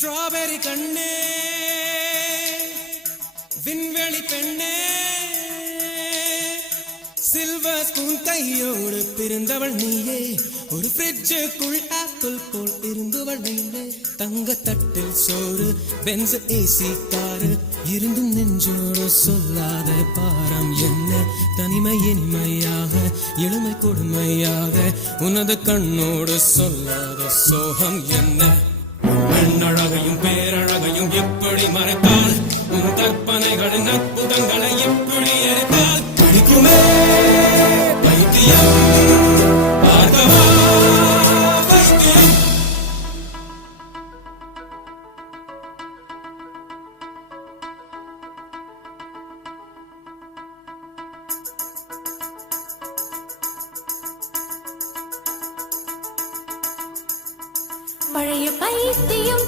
strawberry கண்ணே விண்வெளி பெண்ணே சில்வர் ஸ்பூன் கையோடு பிறந்தவள் நீயே ஒரு ஃப்ரிட்ஜுக்குள் ஆப்பிள் போல் இருந்தவள் நீயே தங்க தட்டில் சோறு பென்ஸ் ஏசி காரு இருந்தும் நெஞ்சோடு சொல்லாத பாரம் என்ன தனிமை இனிமையாக இளமை கொடுமையாக உனது கண்ணோடு சொல்லாத சோகம் என்ன பெண்ணழகையும் பேரழகையும் எப்படி மறைத்தால் உன் கற்பனைகளின் அற்புதங்களை எப்படி எரித்தால் பிடிக்குமே பைத்தியம் பார்க்கவா பைத்தியம் பழைய பைத்தியம்